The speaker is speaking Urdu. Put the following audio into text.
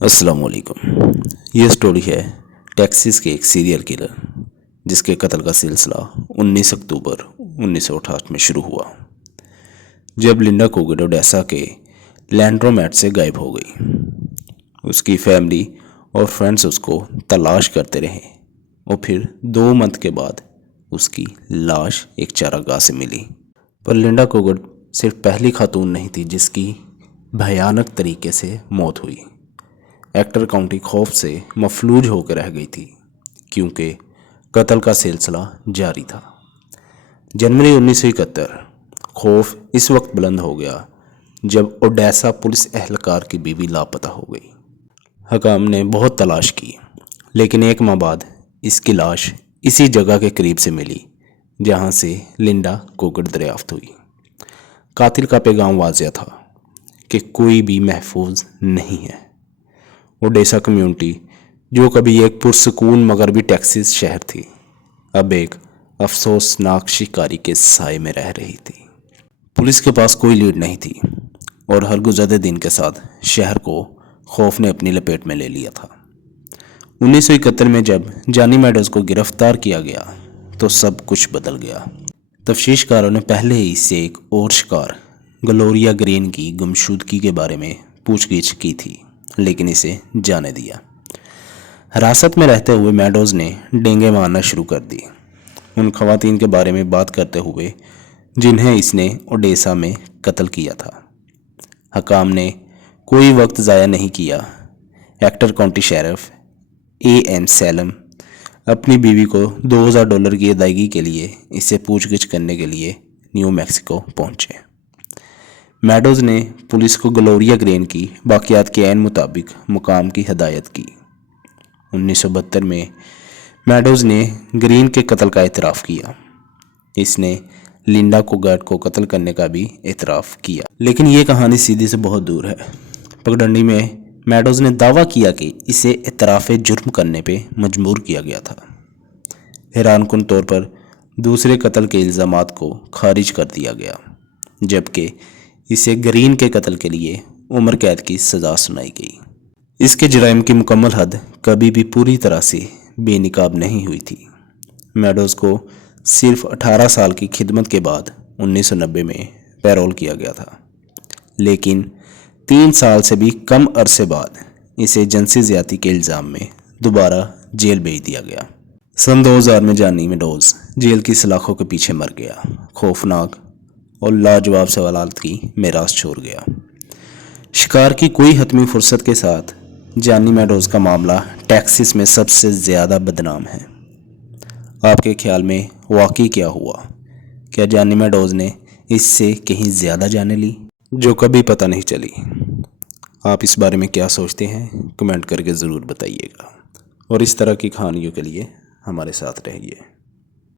السلام علیکم۔ یہ سٹوری ہے ٹیکساس کے ایک سیریل کلر جس کے قتل کا سلسلہ 19 اکتوبر 1968 میں شروع ہوا جب لنڈا کوگٹ اوڈیسا کے لینڈرومیٹ سے غائب ہو گئی۔ اس کی فیملی اور فرینڈز اس کو تلاش کرتے رہے اور پھر 2 منتھ کے بعد اس کی لاش ایک چراگاہ سے ملی۔ پر لنڈا کوگٹ صرف پہلی خاتون نہیں تھی جس کی بھیانک طریقے سے موت ہوئی۔ ایکٹر کاؤنٹی خوف سے مفلوج ہو کے رہ گئی تھی کیونکہ قتل کا سلسلہ جاری تھا۔ جنوری 1971 خوف اس وقت بلند ہو گیا جب اوڈیسا پولیس اہلکار کی بیوی لاپتہ ہو گئی۔ حکام نے بہت تلاش کی لیکن 1 ماہ بعد اس کی لاش اسی جگہ کے قریب سے ملی جہاں سے لنڈا کوگٹ دریافت ہوئی۔ قاتل کا پیغام واضح تھا کہ کوئی بھی محفوظ نہیں ہے۔ اوڈیسا کمیونٹی جو کبھی ایک پرسکون مغربی ٹیکساس شہر تھی اب ایک افسوسناک شکاری کے سائے میں رہ رہی تھی۔ پولیس کے پاس کوئی لیڈ نہیں تھی اور ہر گزرتے دن کے ساتھ شہر کو خوف نے اپنی لپیٹ میں لے لیا تھا۔ 1971 میں جب جانی میڈوز کو گرفتار کیا گیا تو سب کچھ بدل گیا۔ تفتیش کاروں نے پہلے ہی سے ایک اور شکار گلوریا گرین کی گمشدگی کے بارے میں پوچھ گچھ کی تھی لیکن اسے جانے دیا۔ حراست میں رہتے ہوئے میڈوز نے ڈینگے مارنا شروع کر دی، ان خواتین کے بارے میں بات کرتے ہوئے جنہیں اس نے اوڈیسا میں قتل کیا تھا۔ حکام نے کوئی وقت ضائع نہیں کیا۔ Ector county sheriff A M. Salem اپنی بیوی کو $2000 کی ادائیگی کے لیے اسے پوچھ گچھ کرنے کے لیے نیو میکسیکو پہنچے۔ میڈوز نے پولیس کو گلوریا گرین کی باقیات کے عین مطابق مقام کی ہدایت کی۔ 1972 میں میڈوز نے گرین کے قتل کا اعتراف کیا۔ اس نے لنڈا کوگٹ کو قتل کرنے کا بھی اعتراف کیا لیکن یہ کہانی سیدھی سے بہت دور ہے۔ پگڈنڈی میں میڈوز نے دعویٰ کیا کہ اسے اعتراف جرم کرنے پہ مجبور کیا گیا تھا۔ حیران کن طور پر دوسرے قتل کے الزامات کو خارج کر دیا گیا جبکہ اسے گرین کے قتل کے لیے عمر قید کی سزا سنائی گئی۔ اس کے جرائم کی مکمل حد کبھی بھی پوری طرح سے بے نقاب نہیں ہوئی تھی۔ میڈوز کو صرف 18 سال کی خدمت کے بعد 1990 میں پیرول کیا گیا تھا لیکن 3 سال سے بھی کم عرصے بعد اسے جنسی زیادتی کے الزام میں دوبارہ جیل بھیج دیا گیا۔ سن 2000 میں جانی میڈوز جیل کی سلاخوں کے پیچھے مر گیا، خوفناک اور لاجواب سوالات کی میراث چھوڑ گیا۔ شکار کی کوئی حتمی فرصت کے ساتھ جانی میڈوز کا معاملہ ٹیکساس میں سب سے زیادہ بدنام ہے۔ آپ کے خیال میں واقعی کیا ہوا؟ کیا جانی میڈوز نے اس سے کہیں زیادہ جانیں لی جو کبھی پتہ نہیں چلی؟ آپ اس بارے میں کیا سوچتے ہیں؟ کمنٹ کر کے ضرور بتائیے گا اور اس طرح کی کہانیوں کے لیے ہمارے ساتھ رہیے۔